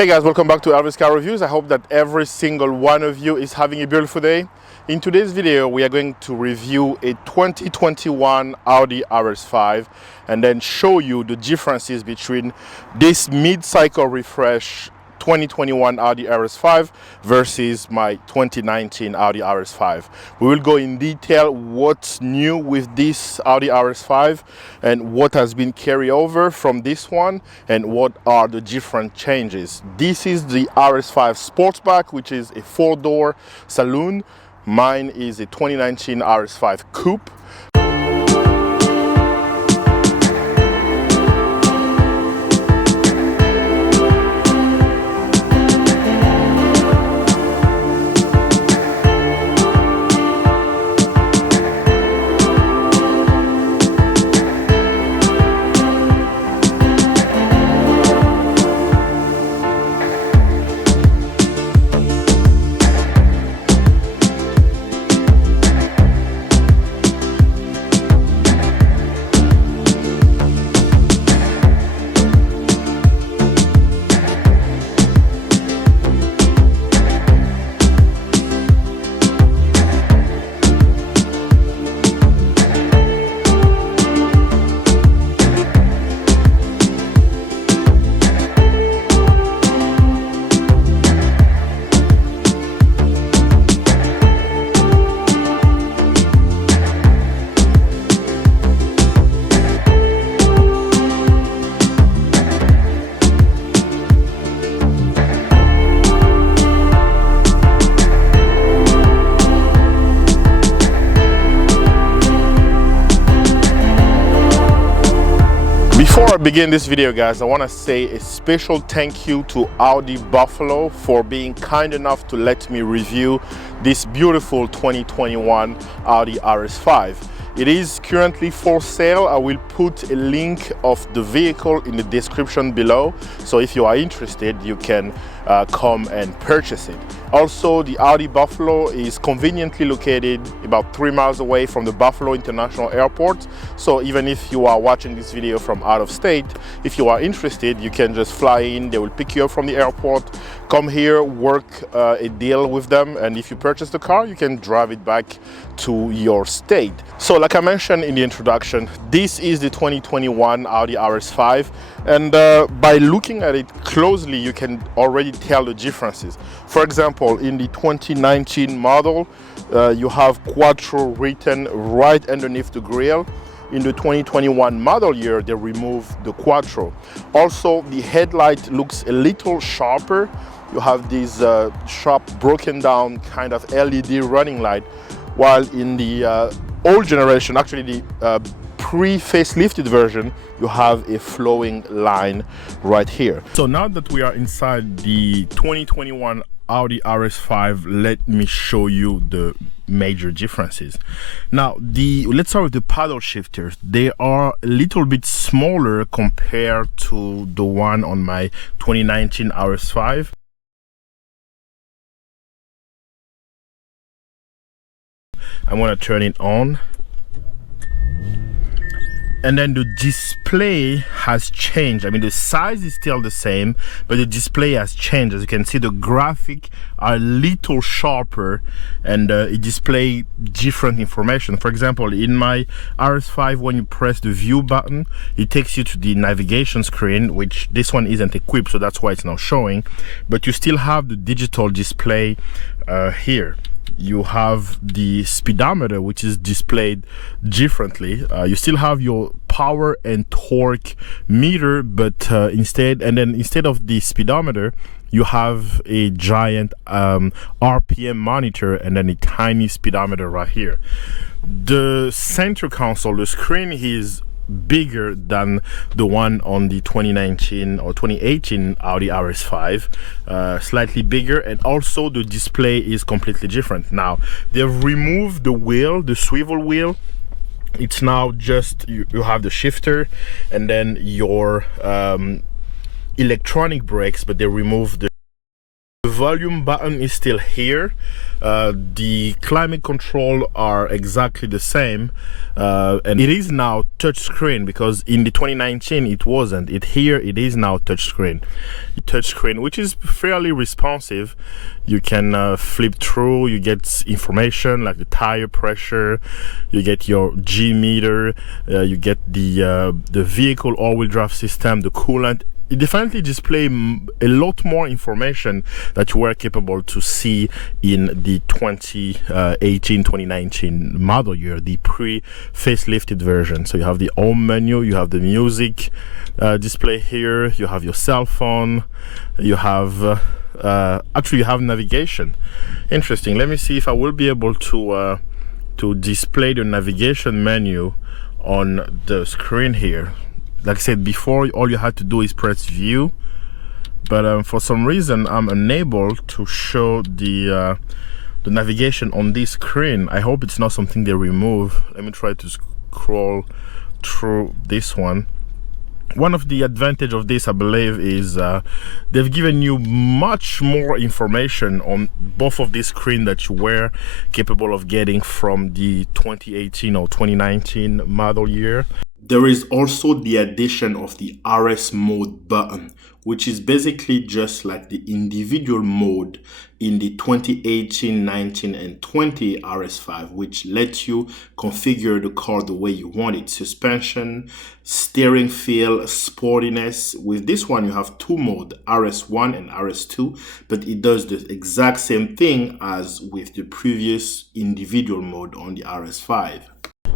Hey guys, welcome back to Elvis Car Reviews. I hope that every single one of you is having a beautiful day. In today's video, we are going to review a 2021 Audi RS5 and then show you the differences between this mid-cycle refresh 2021 Audi RS5 versus my 2019 Audi RS5. We will go in detail what's new with this Audi RS5 and what has been carried over from this one and what are the different changes. This is the RS5 Sportback, which is a 4-door saloon. Mine is a 2019 RS5 Coupe. Before I begin this video, guys, I want to say a special thank you to Audi Buffalo for being kind enough to let me review this beautiful 2021 Audi RS5. It is currently for sale. I will put a link of the vehicle in the description below, so if you are interested, you can come and purchase it. Also, the Audi Buffalo is conveniently located about 3 miles away from the Buffalo International Airport. So even if you are watching this video from out of state, if you are interested, you can just fly in. They will pick you up from the airport, come here, work a deal with them, and if you purchase the car, you can drive it back to your state. So like I mentioned in the introduction, this is the 2021 Audi RS5, and by looking at it closely, you can already tell the differences. For example, in the 2019 model, you have Quattro written right underneath the grille. In the 2021 model year, they removed the Quattro. Also, the headlight looks a little sharper. You have these sharp, broken down kind of LED running light, while in the old generation, actually the pre-facelifted version, you have a flowing line right here. So now that we are inside the 2021 Audi RS5, let me show you the major differences. Now, let's start with the paddle shifters. They are a little bit smaller compared to the one on my 2019 RS5. I'm gonna turn it on. And then the display has changed. I mean, the size is still the same, but the display has changed. As you can see, the graphic are a little sharper, and it displays different information. For example, in my RS5, when you press the view button, it takes you to the navigation screen, which this one isn't equipped, so that's why it's not showing. But you still have the digital display here. You have the speedometer, which is displayed differently. You still have your power and torque meter, but instead of the speedometer, you have a giant RPM monitor and then a tiny speedometer right here. The center console, the screen is bigger than the one on the 2019 or 2018 Audi RS5, slightly bigger, and also the display is completely different. Now they've removed the wheel, the swivel wheel. It's now just you have the shifter and then your electronic brakes, but they removed the The volume button is still here. The climate control are exactly the same, and it is now touchscreen, because in the 2019 it wasn't. It is now touchscreen, which is fairly responsive. You can flip through, you get information like the tire pressure, you get your G meter, you get the vehicle all-wheel drive system, the coolant. It definitely displays a lot more information that you were capable to see in the 2018-2019 model year, the pre-facelifted version. So you have the home menu, you have the music display here, you have your cell phone, you have actually you have navigation. Interesting. Let me see if I will be able to display the navigation menu on the screen here. Like I said before, all you had to do is press view, but for some reason I'm unable to show the navigation on this screen. I hope it's not something they remove. Let me try to scroll through this one. One of the advantage of this, I believe, is they've given you much more information on both of these screens that you were capable of getting from the 2018 or 2019 model year. There is also the addition of the RS mode button, which is basically just like the individual mode in the 2018, 19, and 20 RS5, which lets you configure the car the way you want it. Suspension, steering feel, sportiness. With this one, you have two modes, RS1 and RS2, but it does the exact same thing as with the previous individual mode on the RS5.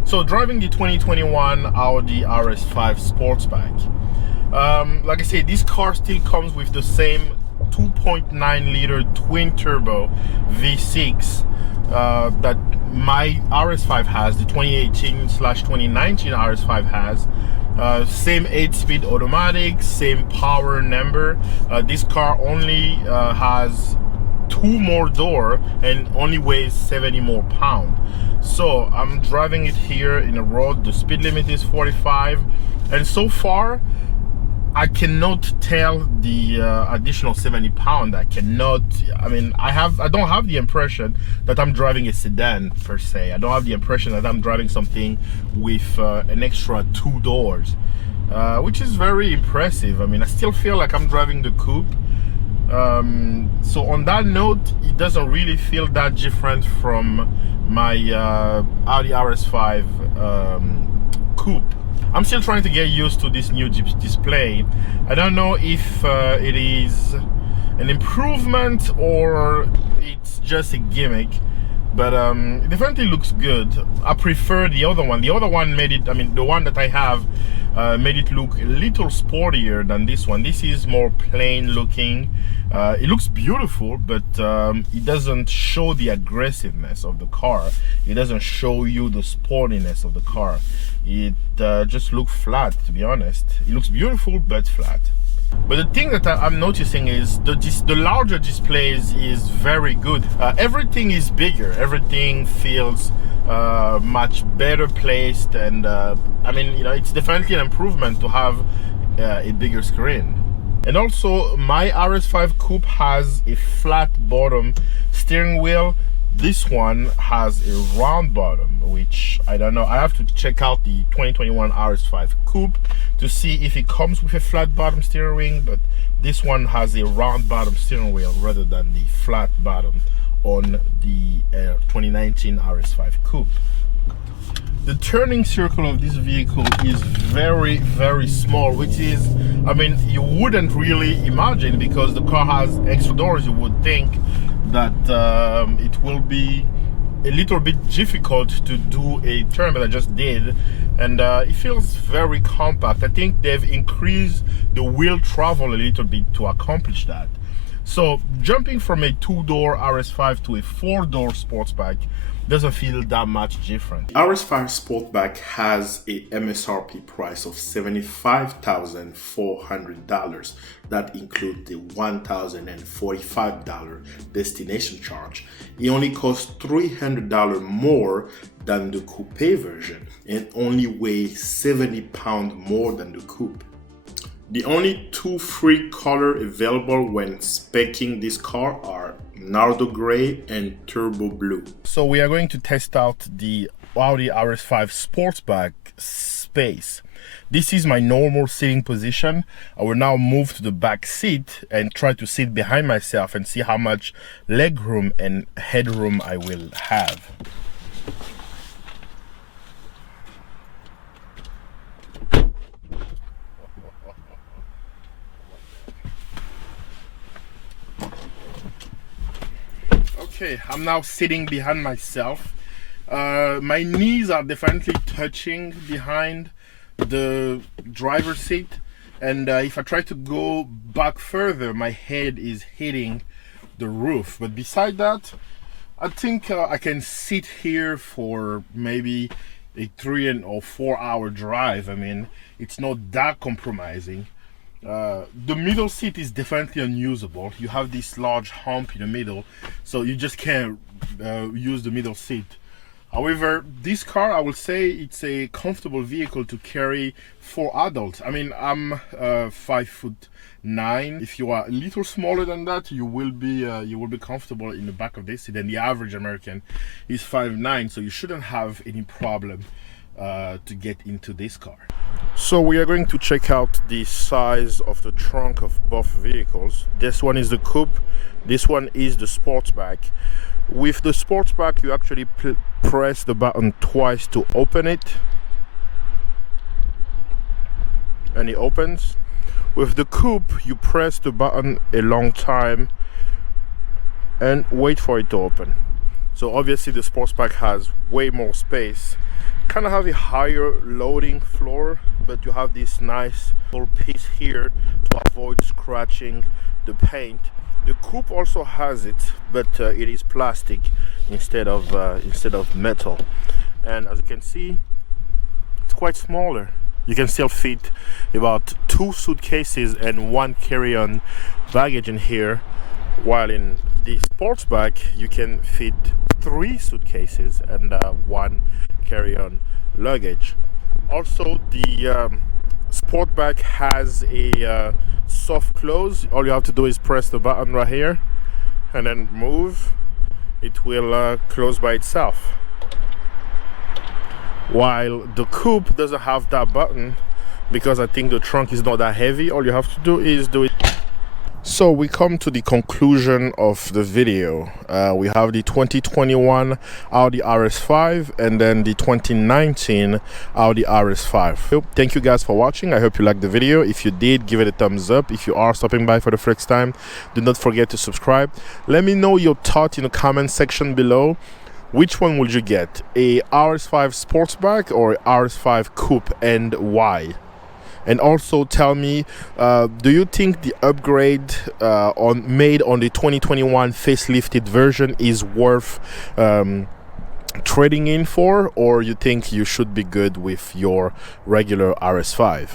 So driving the 2021 Audi RS5 Sportback, like I said, this car still comes with the same 2.9 liter twin turbo V6 that my RS5 has, the 2018/2019 RS5 has. Same 8-speed automatic, same power number. This car only has 2 more doors and only weighs 70 more pounds. So I'm driving it here in a road. The speed limit is 45, and so far I cannot tell the additional 70 pounds. I don't have the impression that I'm driving a sedan per se. I don't have the impression that I'm driving something with an extra 2 doors, which is very impressive. I mean, I still feel like I'm driving the coupe. So on that note, it doesn't really feel that different from my Audi RS5 Coupe. I'm still trying to get used to this new display. I don't know if it is an improvement or it's just a gimmick, but it definitely looks good. I prefer the other one. The other one made it, the one that I have made it look a little sportier than this one. This is more plain looking. It looks beautiful, but it doesn't show the aggressiveness of the car. It doesn't show you the sportiness of the car. It just looks flat, to be honest. It looks beautiful, but flat. But the thing that I'm noticing is the larger displays is very good. Everything is bigger. Everything feels much better placed, and it's definitely an improvement to have a bigger screen. And also, my RS5 Coupe has a flat bottom steering wheel. This one has a round bottom, which I don't know. I have to check out the 2021 RS5 Coupe to see if it comes with a flat bottom steering wheel, but this one has a round bottom steering wheel rather than the flat bottom on the 2019 RS5 Coupe. The turning circle of this vehicle is very, very small, which is, you wouldn't really imagine, because the car has extra doors. You would think that it will be a little bit difficult to do a turn, but I just did, and it feels very compact. I think they've increased the wheel travel a little bit to accomplish that. So jumping from a 2-door RS5 to a 4-door Sportback doesn't feel that much different. RS5 Sportback has a MSRP price of $75,400. That includes the $1,045 destination charge. It only costs $300 more than the coupe version and only weighs 70 pounds more than the coupe. The only two free colors available when speccing this car are Nardo Gray and Turbo Blue. So we are going to test out the Audi RS5 Sportback Space. This is my normal sitting position. I will now move to the back seat and try to sit behind myself and see how much leg room and headroom I will have. Okay, I'm now sitting behind myself. My knees are definitely touching behind the driver's seat, and if I try to go back further, my head is hitting the roof. But beside that, I think I can sit here for maybe a 3 or 4 hour drive. I mean, it's not that compromising. The middle seat is definitely unusable. You have this large hump in the middle, so you just can't use the middle seat. However, this car, I will say it's a comfortable vehicle to carry for adults. I mean, I'm 5'9". If you are a little smaller than that, you will be comfortable in the back of this seat. And the average American is 5'9", so you shouldn't have any problem to get into this car. So we are going to check out the size of the trunk of both vehicles. This one is the Coupe, this one is the Sportback. With the Sportback, you actually press the button twice to open it, and it opens. With the Coupe, you press the button a long time and wait for it to open. So obviously the Sportback has way more space, kind of have a higher loading floor, but you have this nice little piece here to avoid scratching the paint. The Coupe also has it, but it is plastic instead of metal, and as you can see, it's quite smaller. You can still fit about 2 suitcases and 1 carry-on baggage in here, while in the Sportback you can fit 3 suitcases and 1 carry-on luggage. Also, the Sportback has a soft close. All you have to do is press the button right here and then move. It will close by itself. While the Coupe doesn't have that button, because I think the trunk is not that heavy. All you have to do is do it. So we come to the conclusion of the video. We have the 2021 Audi RS5 and then the 2019 Audi RS5. Thank you guys for watching. I hope you liked the video. If you did, give it a thumbs up. If you are stopping by for the first time, do not forget to subscribe. Let me know your thought in the comment section below. Which one would you get? A RS5 Sportback or RS5 Coupe, and why? And also tell me, do you think the upgrade made on the 2021 facelifted version is worth trading in for, or you think you should be good with your regular RS5?